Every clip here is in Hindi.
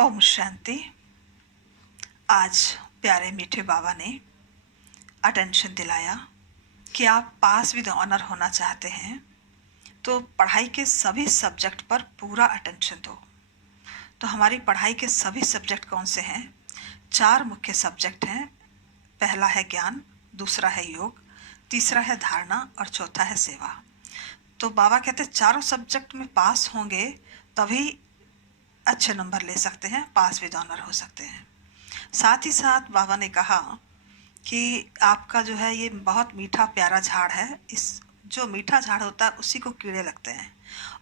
ओम शांति। आज प्यारे मीठे बाबा ने अटेंशन दिलाया कि आप पास विद ऑनर होना चाहते हैं तो पढ़ाई के सभी सब्जेक्ट पर पूरा अटेंशन दो। तो हमारी पढ़ाई के सभी सब्जेक्ट कौन से हैं? 4 मुख्य सब्जेक्ट हैं। पहला है ज्ञान, दूसरा है योग, तीसरा है धारणा और चौथा है सेवा। तो बाबा कहते हैं चारों सब्जेक्ट में पास होंगे तभी अच्छे नंबर ले सकते हैं, पास विद ऑनर हो सकते हैं। साथ ही साथ बाबा ने कहा कि आपका जो है ये बहुत मीठा प्यारा झाड़ है। इस जो मीठा झाड़ होता है उसी को कीड़े लगते हैं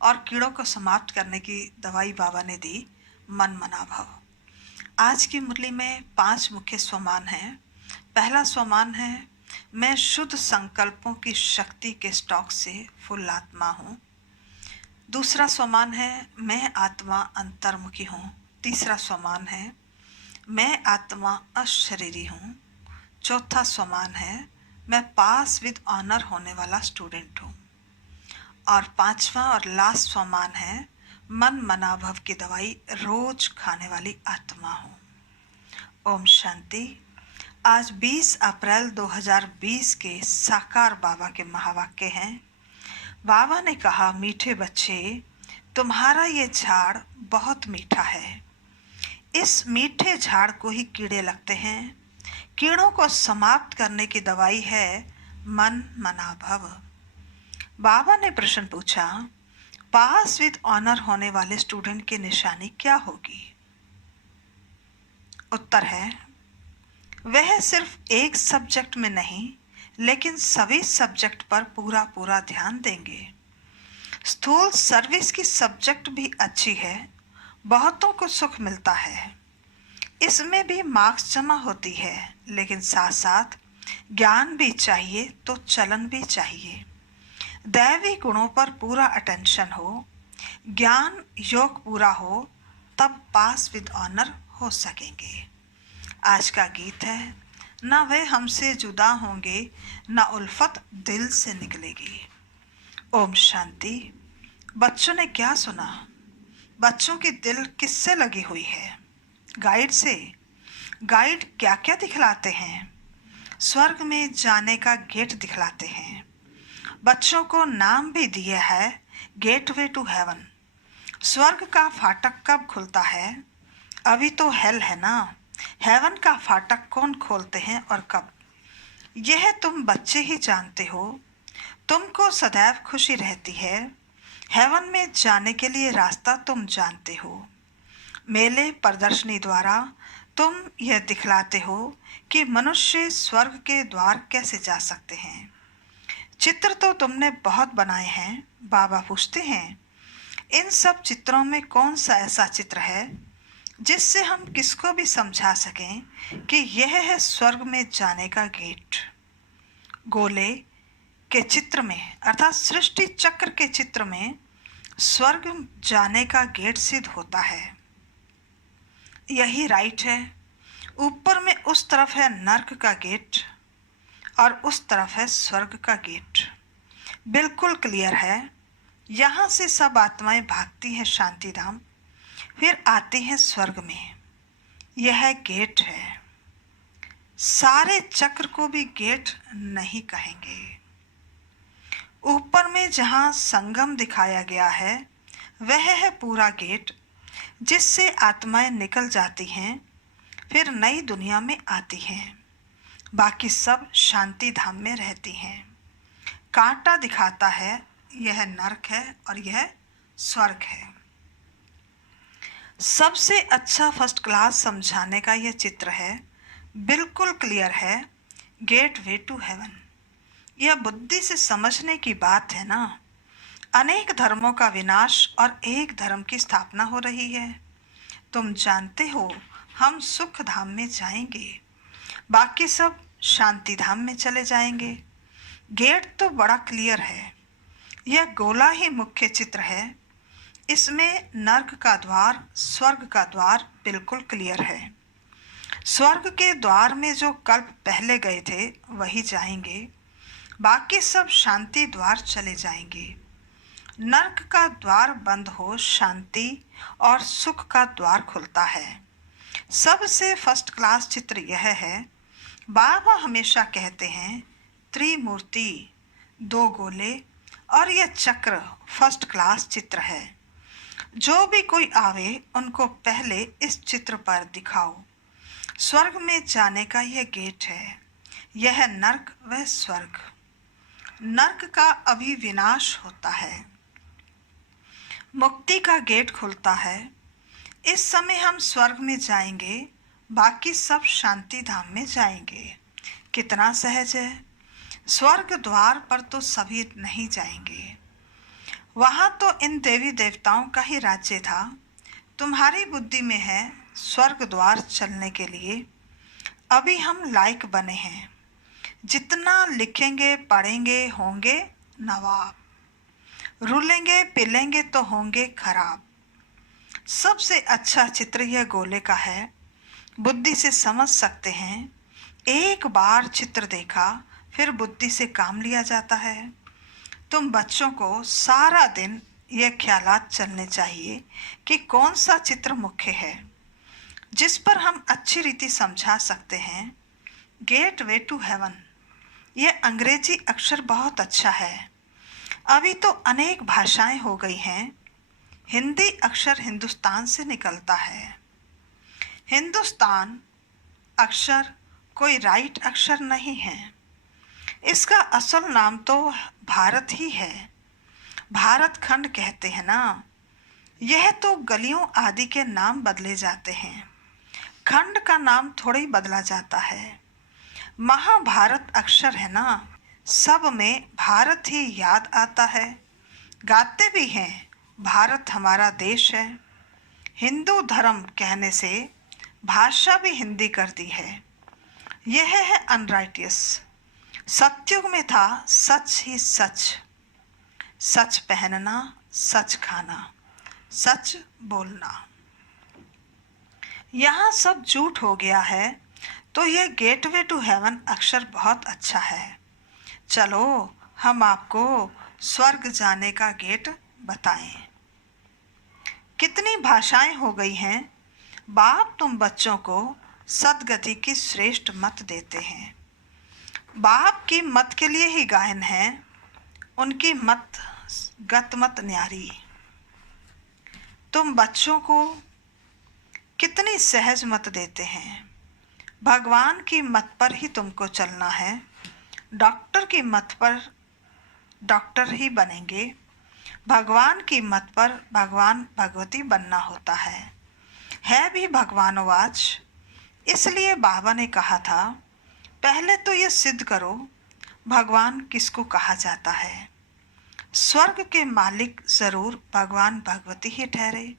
और कीड़ों को समाप्त करने की दवाई बाबा ने दी, मन मना भाव। आज की मुरली में 5 मुख्य स्वमान हैं। पहला स्वमान है, मैं शुद्ध संकल्पों की शक्ति के स्टॉक से फुल आत्मा हूँ। दूसरा स्वमान है, मैं आत्मा अंतर्मुखी हूँ। तीसरा स्वमान है, मैं आत्मा अशरीरी हूँ। चौथा स्वमान है, मैं पास विद ऑनर होने वाला स्टूडेंट हूँ। और 5वां और लास्ट स्वमान है, मन मनाभव की दवाई रोज खाने वाली आत्मा हूँ। ओम शांति। आज 20 अप्रैल 2020 के साकार बाबा के महावाक्य हैं। बाबा ने कहा, मीठे बच्चे, तुम्हारा ये झाड़ बहुत मीठा है। इस मीठे झाड़ को ही कीड़े लगते हैं। कीड़ों को समाप्त करने की दवाई है मन मना भव। बाबा ने प्रश्न पूछा, पास विद ऑनर होने वाले स्टूडेंट की निशानी क्या होगी? उत्तर है, वह सिर्फ एक सब्जेक्ट में नहीं लेकिन सभी सब्जेक्ट पर पूरा ध्यान देंगे। स्थूल सर्विस की सब्जेक्ट भी अच्छी है, बहुतों को सुख मिलता है, इसमें भी मार्क्स जमा होती है, लेकिन साथ साथ ज्ञान भी चाहिए तो चलन भी चाहिए। दैवी गुणों पर पूरा अटेंशन हो, ज्ञान योग पूरा हो, तब पास विद ऑनर हो सकेंगे। आज का गीत है, ना वे हमसे जुदा होंगे, ना उल्फत दिल से निकलेगी। ओम शांति। बच्चों ने क्या सुना? बच्चों की दिल किससे लगी हुई है? गाइड से। गाइड क्या क्या दिखलाते हैं? स्वर्ग में जाने का गेट दिखलाते हैं। बच्चों को नाम भी दिया है, गेटवे टू हेवन। स्वर्ग का फाटक कब खुलता है? अभी तो हेल है ना। हेवन का फाटक कौन खोलते हैं और कब? यह तुम बच्चे ही जानते हो। तुमको सदैव खुशी रहती है। हेवन में जाने के लिए रास्ता तुम जानते हो। मेले प्रदर्शनी द्वारा तुम यह दिखलाते हो कि मनुष्य स्वर्ग के द्वार कैसे जा सकते हैं। चित्र तो तुमने बहुत बनाए हैं। बाबा पूछते हैं, इन सब चित्रों में कौन सा ऐसा चित्र है जिससे हम किसको भी समझा सकें कि यह है स्वर्ग में जाने का गेट? गोले के चित्र में अर्थात सृष्टि चक्र के चित्र में स्वर्ग जाने का गेट सिद्ध होता है। यही राइट है। ऊपर में उस तरफ है नर्क का गेट और उस तरफ है स्वर्ग का गेट। बिल्कुल क्लियर है। यहाँ से सब आत्माएं भागती हैं शांति धाम, फिर आती हैं स्वर्ग में। यह गेट है। सारे चक्र को भी गेट नहीं कहेंगे। ऊपर में जहाँ संगम दिखाया गया है वह है पूरा गेट, जिससे आत्माएं निकल जाती हैं, फिर नई दुनिया में आती हैं। बाकी सब शांति धाम में रहती हैं। कांटा दिखाता है, यह नरक है और यह स्वर्ग है। सबसे अच्छा फर्स्ट क्लास समझाने का यह चित्र है। बिल्कुल क्लियर है, गेट वे टू हेवन। यह बुद्धि से समझने की बात है ना। अनेक धर्मों का विनाश और एक धर्म की स्थापना हो रही है। तुम जानते हो हम सुख धाम में जाएंगे, बाकी सब शांति धाम में चले जाएंगे। गेट तो बड़ा क्लियर है। यह गोला ही मुख्य चित्र है। इसमें नर्क का द्वार, स्वर्ग का द्वार बिल्कुल क्लियर है। स्वर्ग के द्वार में जो कल्प पहले गए थे वही जाएंगे, बाकी सब शांति द्वार चले जाएंगे। नरक का द्वार बंद हो शांति और सुख का द्वार खुलता है। सबसे फर्स्ट क्लास चित्र यह है, बाबा हमेशा कहते हैं त्रिमूर्ति, 2 गोले और यह चक्र फर्स्ट क्लास चित्र है। जो भी कोई आवे उनको पहले इस चित्र पर दिखाओ। स्वर्ग में जाने का यह गेट है, यह नरक व स्वर्ग। नरक का अभी विनाश होता है, मुक्ति का गेट खुलता है। इस समय हम स्वर्ग में जाएंगे, बाकी सब शांति धाम में जाएंगे। कितना सहज है। स्वर्ग द्वार पर तो सभी नहीं जाएंगे, वहां तो इन देवी देवताओं का ही राज्य था। तुम्हारी बुद्धि में है स्वर्ग द्वार चलने के लिए। अभी हम लायक बने हैं, जितना लिखेंगे पढ़ेंगे होंगे नवाब, रूलेंगे पिलेंगे तो होंगे खराब। सबसे अच्छा चित्र यह गोले का है, बुद्धि से समझ सकते हैं। एक बार चित्र देखा फिर बुद्धि से काम लिया जाता है। तुम बच्चों को सारा दिन यह ख्यालात चलने चाहिए कि कौन सा चित्र मुख्य है, जिस पर हम अच्छी रीति समझा सकते हैं। गेट वे टू हेवन, यह अंग्रेजी अक्षर बहुत अच्छा है। अभी तो अनेक भाषाएं हो गई हैं। हिंदी अक्षर हिंदुस्तान से निकलता है। हिंदुस्तान अक्षर कोई राइट अक्षर नहीं है, इसका असल नाम तो भारत ही है। भारत खंड कहते हैं ना। यह तो गलियों आदि के नाम बदले जाते हैं, खंड का नाम थोड़ा ही बदला जाता है। महाभारत अक्षर है ना, सब में भारत ही याद आता है। गाते भी हैं भारत हमारा देश है। हिंदू धर्म कहने से भाषा भी हिंदी कर दी है। यह है अनराइटियस। सतयुग में था सच ही सच, सच पहनना, सच खाना, सच बोलना। यहाँ सब झूठ हो गया है, तो यह गेटवे टू हेवन अक्षर बहुत अच्छा है। चलो हम आपको स्वर्ग जाने का गेट बताएं। कितनी भाषाएं हो गई हैं। बाप तुम बच्चों को सदगति की श्रेष्ठ मत देते हैं। बाप की मत के लिए ही गायन है, उनकी मत गत मत न्यारी। तुम बच्चों को कितनी सहज मत देते हैं। भगवान की मत पर ही तुमको चलना है। डॉक्टर की मत पर डॉक्टर ही बनेंगे, भगवान की मत पर भगवान भगवती बनना होता है भी भगवानवाच। इसलिए बाबा ने कहा था, पहले तो ये सिद्ध करो भगवान किसको कहा जाता है। स्वर्ग के मालिक जरूर भगवान भगवती ही ठहरे।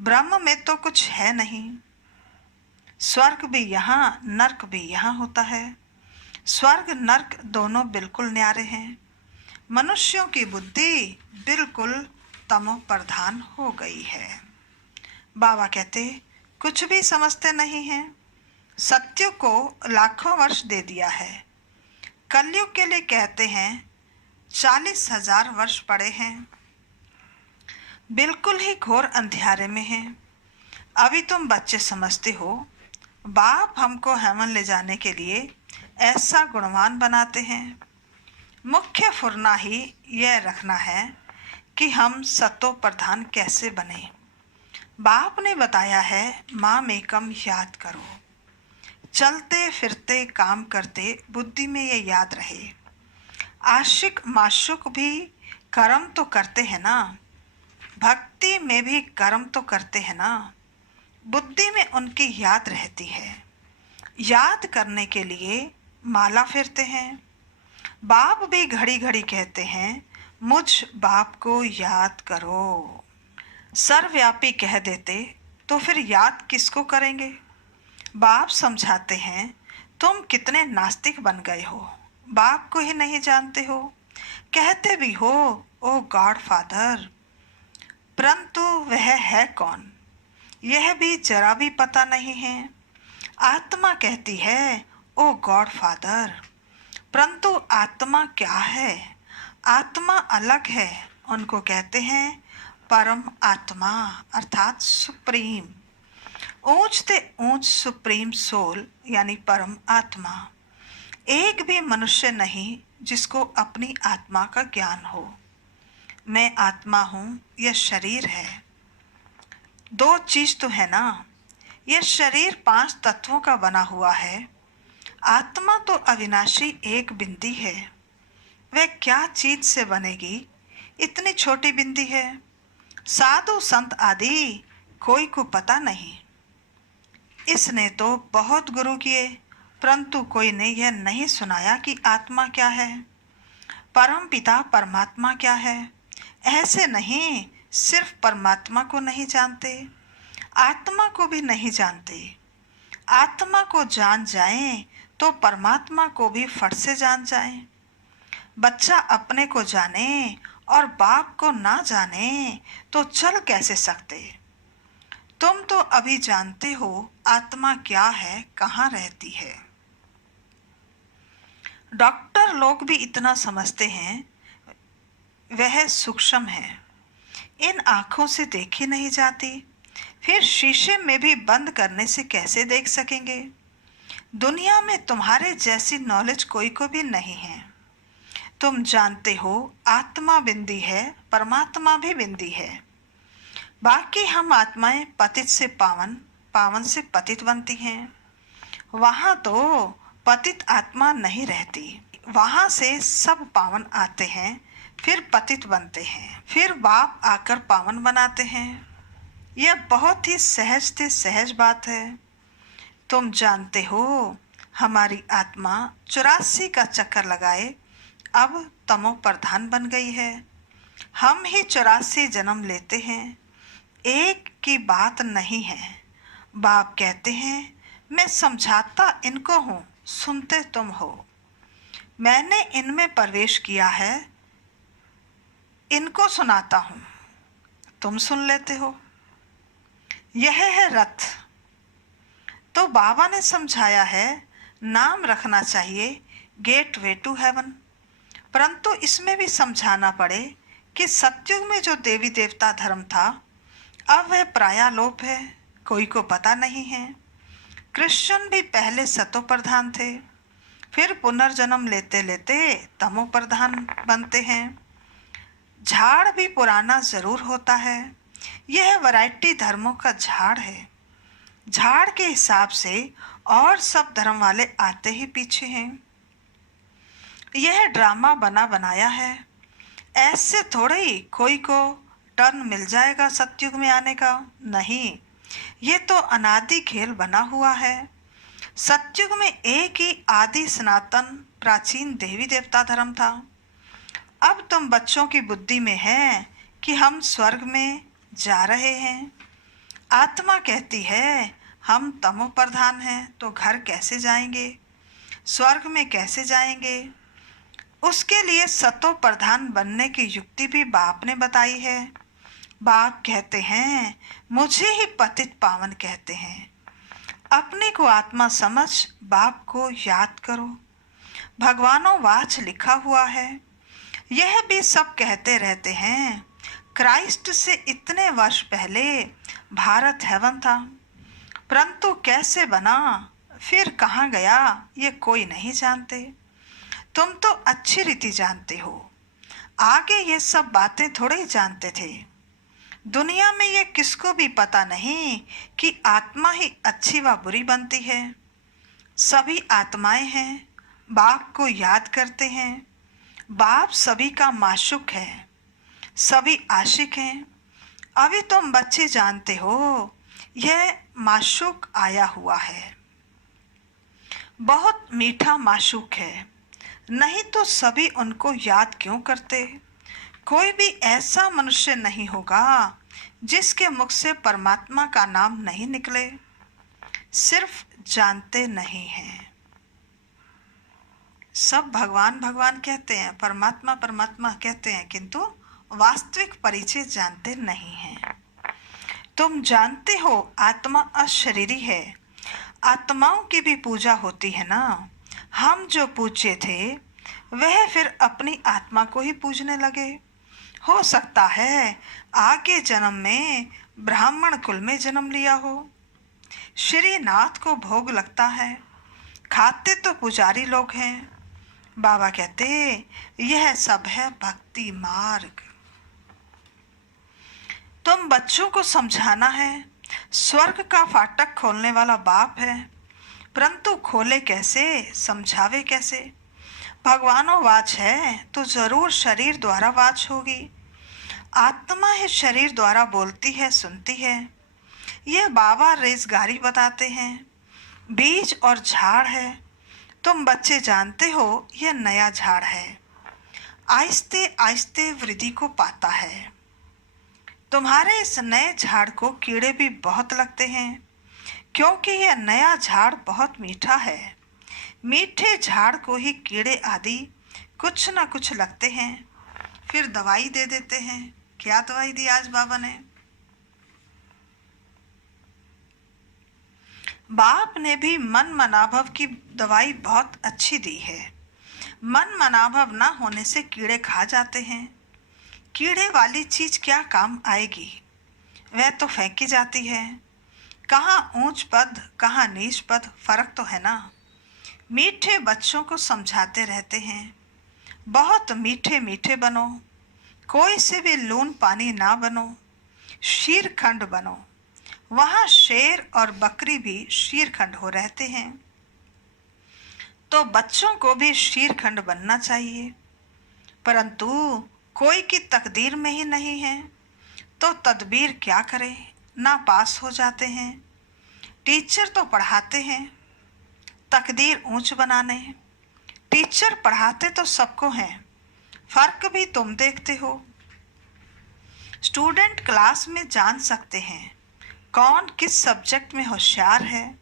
ब्रह्म में तो कुछ है नहीं। स्वर्ग भी यहाँ, नरक भी यहाँ होता है। स्वर्ग नरक दोनों बिल्कुल न्यारे हैं। मनुष्यों की बुद्धि बिल्कुल तमो प्रधान हो गई है। बाबा कहते कुछ भी समझते नहीं हैं। सत्य को लाखों वर्ष दे दिया है। कलयुग के लिए कहते हैं 40,000 वर्ष पड़े हैं। बिल्कुल ही घोर अंधियारे में हैं। अभी तुम बच्चे समझते हो बाप हमको हेवन ले जाने के लिए ऐसा गुणवान बनाते हैं। मुख्य फुरना ही यह रखना है कि हम सतो प्रधान कैसे बने। बाप ने बताया है माम एकम याद करो। चलते फिरते काम करते बुद्धि में ये याद रहे। आशिक माशुक भी कर्म तो करते हैं ना, भक्ति में भी कर्म तो करते हैं ना। बुद्धि में उनकी याद रहती है। याद करने के लिए माला फिरते हैं। बाप भी घड़ी घड़ी कहते हैं मुझ बाप को याद करो। सर्वव्यापी कह देते तो फिर याद किसको करेंगे। बाप समझाते हैं तुम कितने नास्तिक बन गए हो, बाप को ही नहीं जानते हो। कहते भी हो ओ गॉड फादर, परंतु वह है कौन यह भी जरा भी पता नहीं है। आत्मा कहती है ओ गॉड फादर, परंतु आत्मा क्या है। आत्मा अलग है उनको कहते हैं परम आत्मा अर्थात सुप्रीम। ऊंच ते ऊंच सुप्रीम सोल यानी परम आत्मा। एक भी मनुष्य नहीं जिसको अपनी आत्मा का ज्ञान हो। मैं आत्मा हूँ, यह शरीर है। दो चीज तो है ना, यह शरीर 5 तत्वों का बना हुआ है। आत्मा तो अविनाशी एक बिंदी है। वह क्या चीज से बनेगी, इतनी छोटी बिंदी है। साधु संत आदि कोई को पता नहीं। इसने तो बहुत गुरु किए, परंतु कोई ने यह नहीं सुनाया कि आत्मा क्या है, परम पिता परमात्मा क्या है। ऐसे नहीं, सिर्फ परमात्मा को नहीं जानते, आत्मा को भी नहीं जानते। आत्मा को जान जाएं तो परमात्मा को भी फट से जान जाएं। बच्चा अपने को जाने और बाप को ना जाने तो चल कैसे सकते। तुम तो अभी जानते हो आत्मा क्या है, कहाँ रहती है। डॉक्टर लोग भी इतना समझते हैं, वह सूक्ष्म है, इन आंखों से देखी नहीं जाती। फिर शीशे में भी बंद करने से कैसे देख सकेंगे। दुनिया में तुम्हारे जैसी नॉलेज कोई को भी नहीं है। तुम जानते हो आत्मा बिंदी है, परमात्मा भी बिंदी है। बाकी हम आत्माएं पतित से पावन, पावन से पतित बनती हैं। वहां तो पतित आत्मा नहीं रहती। वहां से सब पावन आते हैं, फिर पतित बनते हैं, फिर बाप आकर पावन बनाते हैं। यह बहुत ही सहज से सहज बात है। तुम जानते हो हमारी आत्मा 84 का चक्कर लगाए अब तमो प्रधान बन गई है। हम ही 84 जन्म लेते हैं, एक की बात नहीं है। बाप कहते हैं मैं समझाता इनको हूँ, सुनते तुम हो। मैंने इनमें प्रवेश किया है, इनको सुनाता हूँ, तुम सुन लेते हो। यह है रथ। तो बाबा ने समझाया है नाम रखना चाहिए गेट वे टू हेवन, परंतु इसमें भी समझाना पड़े कि सतयुग में जो देवी देवता धर्म था अब वह प्रायालोप है, कोई को पता नहीं है। कृष्ण भी पहले सतो प्रधान थे, फिर पुनर्जन्म लेते लेते तमो प्रधान बनते हैं। झाड़ भी पुराना जरूर होता है, यह वैरायटी धर्मों का झाड़ है। झाड़ के हिसाब से और सब धर्म वाले आते ही पीछे हैं। यह ड्रामा बना बनाया है, ऐसे थोड़े ही कोई को टर्न मिल जाएगा सतयुग में आने का। नहीं, ये तो अनादि खेल बना हुआ है। सतयुग में एक ही आदि सनातन प्राचीन देवी देवता धर्म था। अब तुम बच्चों की बुद्धि में है कि हम स्वर्ग में जा रहे हैं। आत्मा कहती है हम तमो प्रधान हैं तो घर कैसे जाएंगे, स्वर्ग में कैसे जाएंगे। उसके लिए सतो प्रधान बनने की युक्ति भी बाप ने बताई है। बाप कहते हैं मुझे ही पतित पावन कहते हैं। अपने को आत्मा समझ बाप को याद करो। भगवानों वाच लिखा हुआ है। यह भी सब कहते रहते हैं क्राइस्ट से इतने वर्ष पहले भारत हेवन था, परंतु कैसे बना फिर कहाँ गया ये कोई नहीं जानते। तुम तो अच्छी रीति जानते हो, आगे ये सब बातें थोड़े ही जानते थे। दुनिया में ये किसको भी पता नहीं कि आत्मा ही अच्छी व बुरी बनती है। सभी आत्माएं हैं, बाप को याद करते हैं। बाप सभी का माशूक है, सभी आशिक हैं। अभी तुम बच्चे जानते हो यह माशूक आया हुआ है, बहुत मीठा माशूक है, नहीं तो सभी उनको याद क्यों करते। कोई भी ऐसा मनुष्य नहीं होगा जिसके मुख से परमात्मा का नाम नहीं निकले, सिर्फ जानते नहीं हैं। सब भगवान भगवान कहते हैं, परमात्मा परमात्मा कहते हैं, किंतु वास्तविक परिचय जानते नहीं हैं। तुम जानते हो आत्मा अशरीरी है, आत्माओं की भी पूजा होती है ना। हम जो पूज्य थे वह फिर अपनी आत्मा को ही पूजने लगे। हो सकता है आगे जन्म में ब्राह्मण कुल में जन्म लिया हो। श्रीनाथ को भोग लगता है, खाते तो पुजारी लोग हैं। बाबा कहते यह सब है भक्ति मार्ग। तुम बच्चों को समझाना है, स्वर्ग का फाटक खोलने वाला बाप है, परंतु खोले कैसे, समझावे कैसे। भगवानो वाच है तो जरूर शरीर द्वारा वाच होगी। आत्मा ही शरीर द्वारा बोलती है, सुनती है। यह बाबा रेजगारी बताते हैं। बीज और झाड़ है, तुम बच्चे जानते हो यह नया झाड़ है, आहिस्ते आहिस्ते वृद्धि को पाता है। तुम्हारे इस नए झाड़ को कीड़े भी बहुत लगते हैं, क्योंकि यह नया झाड़ बहुत मीठा है। मीठे झाड़ को ही कीड़े आदि कुछ न कुछ लगते हैं, फिर दवाई दे देते हैं। क्या दवाई दी आज बाबा ने? बाप ने भी मन मनाभव की दवाई बहुत अच्छी दी है। मन मनाभव ना होने से कीड़े खा जाते हैं। कीड़े वाली चीज क्या काम आएगी, वह तो फेंकी जाती है। कहाँ ऊंच पद कहाँ नीच पद, फर्क तो है ना। मीठे बच्चों को समझाते रहते हैं, बहुत मीठे मीठे बनो, कोई से भी लून पानी ना बनो, शीरखंड बनो। वहाँ शेर और बकरी भी शीरखंड हो रहते हैं, तो बच्चों को भी शीरखंड बनना चाहिए। परंतु कोई की तकदीर में ही नहीं है, तो तदबीर क्या करे, ना पास हो जाते हैं। टीचर तो पढ़ाते हैं तकदीर ऊंच बनाने, टीचर पढ़ाते तो सबको हैं, फर्क भी तुम देखते हो। स्टूडेंट क्लास में जान सकते हैं कौन किस सब्जेक्ट में होशियार है।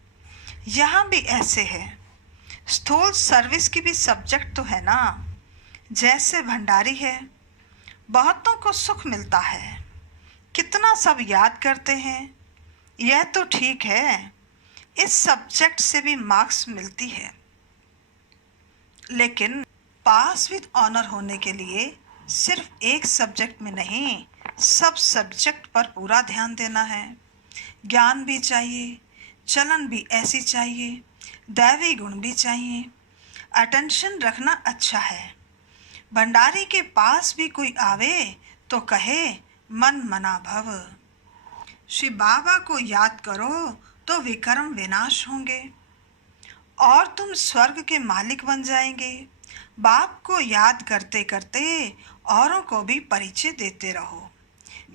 यहाँ भी ऐसे है। स्थूल सर्विस की भी सब्जेक्ट तो है ना। जैसे भंडारी है, बहुतों को सुख मिलता है, कितना सब याद करते हैं, यह तो ठीक है। इस सब्जेक्ट से भी मार्क्स मिलती है, लेकिन पास विद ऑनर होने के लिए सिर्फ एक सब्जेक्ट में नहीं, सब सब्जेक्ट पर पूरा ध्यान देना है। ज्ञान भी चाहिए, चलन भी ऐसी चाहिए, दैवी गुण भी चाहिए। अटेंशन रखना अच्छा है। भंडारी के पास भी कोई आवे तो कहे मन मना भव। श्री बाबा को याद करो तो विक्रम विनाश होंगे और तुम स्वर्ग के मालिक बन जाएंगे। बाप को याद करते करते औरों को भी परिचय देते रहो।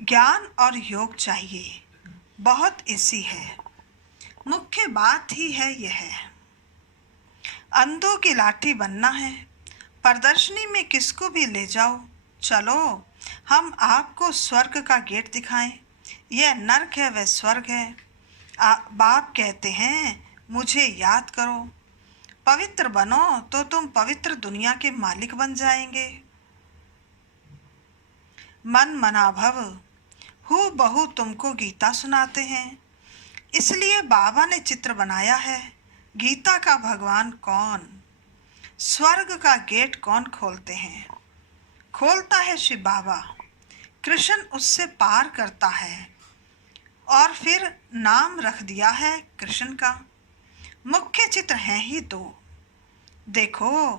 ज्ञान और योग चाहिए, बहुत इसी है, मुख्य बात ही है यह। अंधों की लाठी बनना है। प्रदर्शनी में किसको भी ले जाओ, चलो हम आपको स्वर्ग का गेट दिखाएं। यह नर्क है, वह स्वर्ग है। बाप कहते हैं मुझे याद करो, पवित्र बनो तो तुम पवित्र दुनिया के मालिक बन जाएंगे। मन मना भव हु बहु तुमको गीता सुनाते हैं, इसलिए बाबा ने चित्र बनाया है। गीता का भगवान कौन, स्वर्ग का गेट कौन खोलते हैं? खोलता है शिव बाबा। कृष्ण उससे पार करता है और फिर नाम रख दिया है कृष्ण का। मुख्य चित्र हैं ही दो। देखो,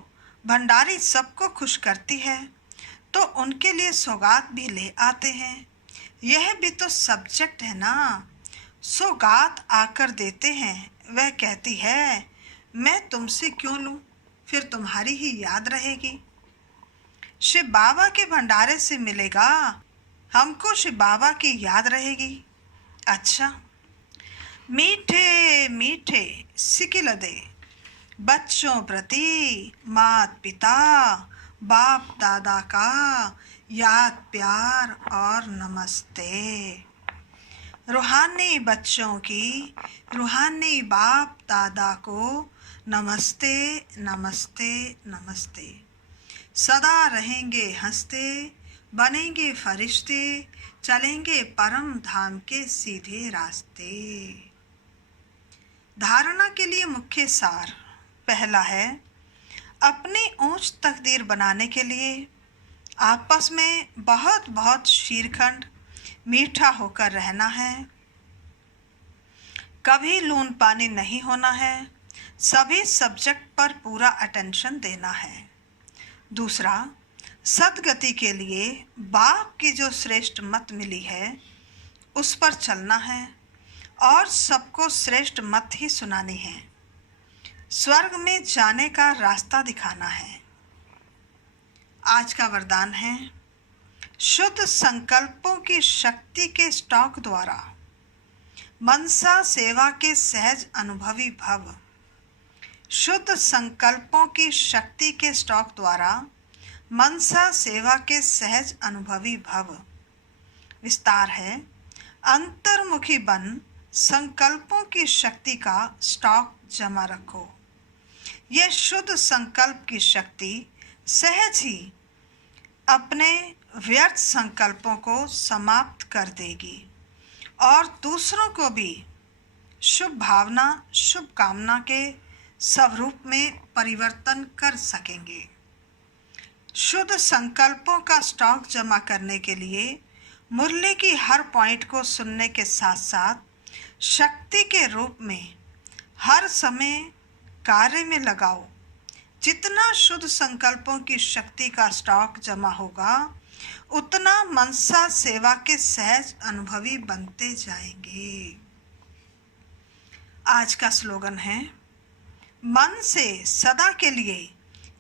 भंडारी सबको खुश करती है तो उनके लिए सौगात भी ले आते हैं। यह भी तो सब्जेक्ट है ना। सौगात आकर देते हैं, वह कहती है मैं तुमसे क्यों लूं, फिर तुम्हारी ही याद रहेगी। शिव बाबा के भंडारे से मिलेगा, हमको शिव बाबा की याद रहेगी। अच्छा, मीठे मीठे सिकिल दे बच्चों प्रति मात पिता बाप दादा का याद प्यार और नमस्ते। रूहानी बच्चों की रूहानी बाप दादा को नमस्ते नमस्ते नमस्ते। सदा रहेंगे हंसते, बनेंगे फरिश्ते, चलेंगे परम धाम के सीधे रास्ते। धारणा के लिए मुख्य सार पहला है, अपनी ऊंच तकदीर बनाने के लिए आपस में बहुत बहुत शीरखंड मीठा होकर रहना है, कभी लून पानी नहीं होना है, सभी सब्जेक्ट पर पूरा अटेंशन देना है। दूसरा, सदगति के लिए बाप की जो श्रेष्ठ मत मिली है उस पर चलना है और सबको श्रेष्ठ मत ही सुनानी है। स्वर्ग में जाने का रास्ता दिखाना है। आज का वरदान है, शुद्ध संकल्पों की शक्ति के स्टॉक द्वारा मनसा सेवा के सहज अनुभवी भव। शुद्ध संकल्पों की शक्ति के स्टॉक द्वारा मनसा सेवा के सहज अनुभवी भव। विस्तार है, अंतर्मुखी बन संकल्पों की शक्ति का स्टॉक जमा रखो। यह शुद्ध संकल्प की शक्ति सहज ही अपने व्यर्थ संकल्पों को समाप्त कर देगी और दूसरों को भी शुभ भावना, शुभ कामना के स्वरूप में परिवर्तन कर सकेंगे। शुद्ध संकल्पों का स्टॉक जमा करने के लिए मुरली की हर पॉइंट को सुनने के साथ साथ शक्ति के रूप में हर समय कार्य में लगाओ। जितना शुद्ध संकल्पों की शक्ति का स्टॉक जमा होगा उतना मनसा सेवा के सहज अनुभवी बनते जाएंगे। आज का स्लोगन है, मन से सदा के लिए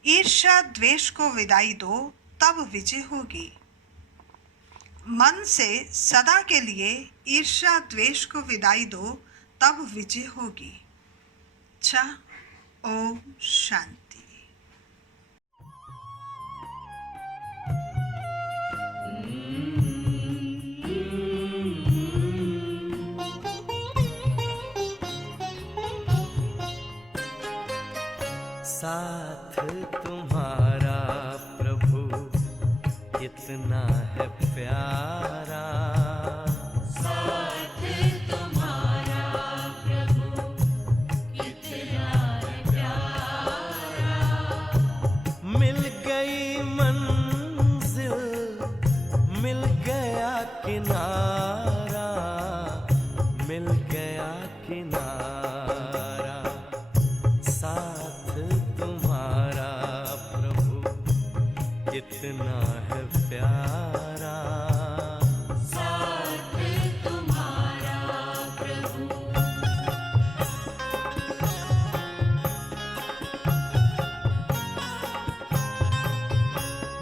ईर्ष्या द्वेष को विदाई दो, तब विजय होगी। मन से सदा के लिए ईर्ष्या द्वेष को विदाई दो, तब विजय होगी। अच्छा, ओम शांति। साथ तुम्हारा प्रभु कितना है प्यारा, साथ तुम्हारा प्रभु कितना है प्यारा। मिल गई मंजिल, मिल गया किनारा, मिल गया किनारा। साथ तुम्हारा प्रभु कितना है प्यारा, साथ तुम्हारा प्रभु।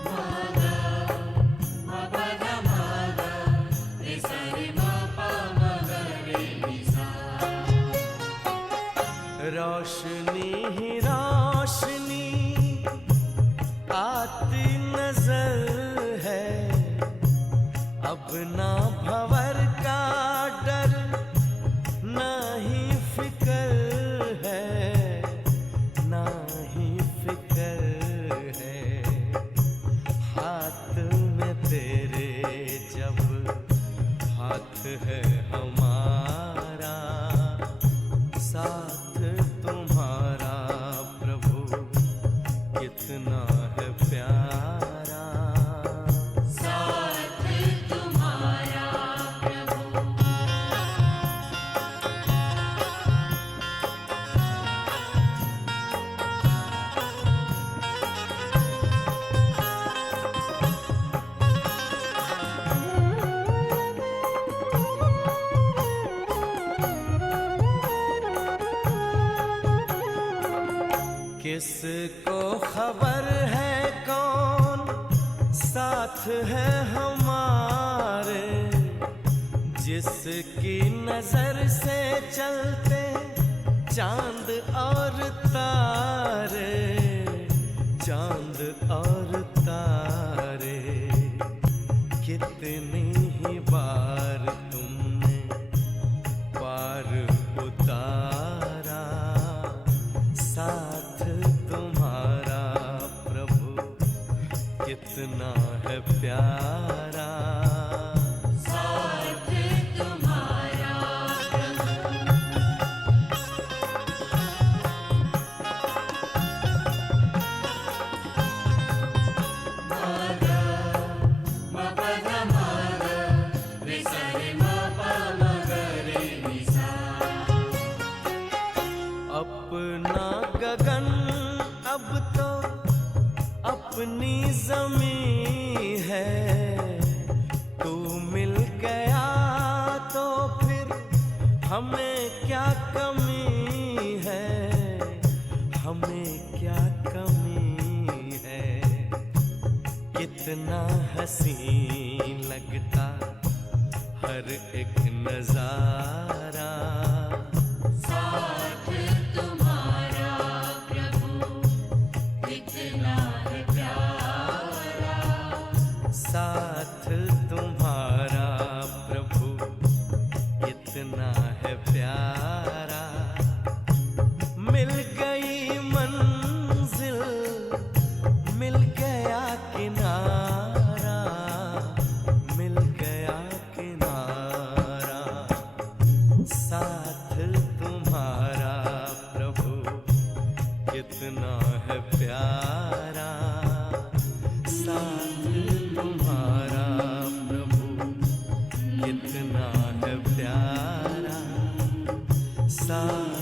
मागा मपदा मागा रे सारे मापा मगा रे निसा। रोशनी ही रोशनी आती नजर है, अब ना भंवर का डर, ना ही फिकर है, ना ही फिकर है। हाथ में तेरे जब हाथ है हमारा, साथ तुम्हारा प्रभु कितना है प्यारा, साथ तुम्हारा प्रभु। किसको खबर है कौन साथ है हमारे, जिसकी नजर से चलते चांद और तारे, चांद और तारे। कितनी ही बार तुमने पार उतारा, साथ तुम्हारा प्रभु कितना है प्यारा, साथ तुम्हारा प्रभु। मागा अपना गगन अब तो अपनी जमीं है। तू मिल गया तो फिर हमें क्या कमी है, हमें क्या कमी है। कितना हसीन लगता हर एक नजारा, साथ तुम्हारा प्रभु कितना है प्यारा। साथ तुम्हारा प्रभु कितना है प्यारा। मिल गई मंजिल, मिल गया किनारा, मिल गया किनारा। साथ तुम्हारा प्रभु कितना है प्यारा। साथ तुम्हारा प्रभु कितना है प्यारा। साथ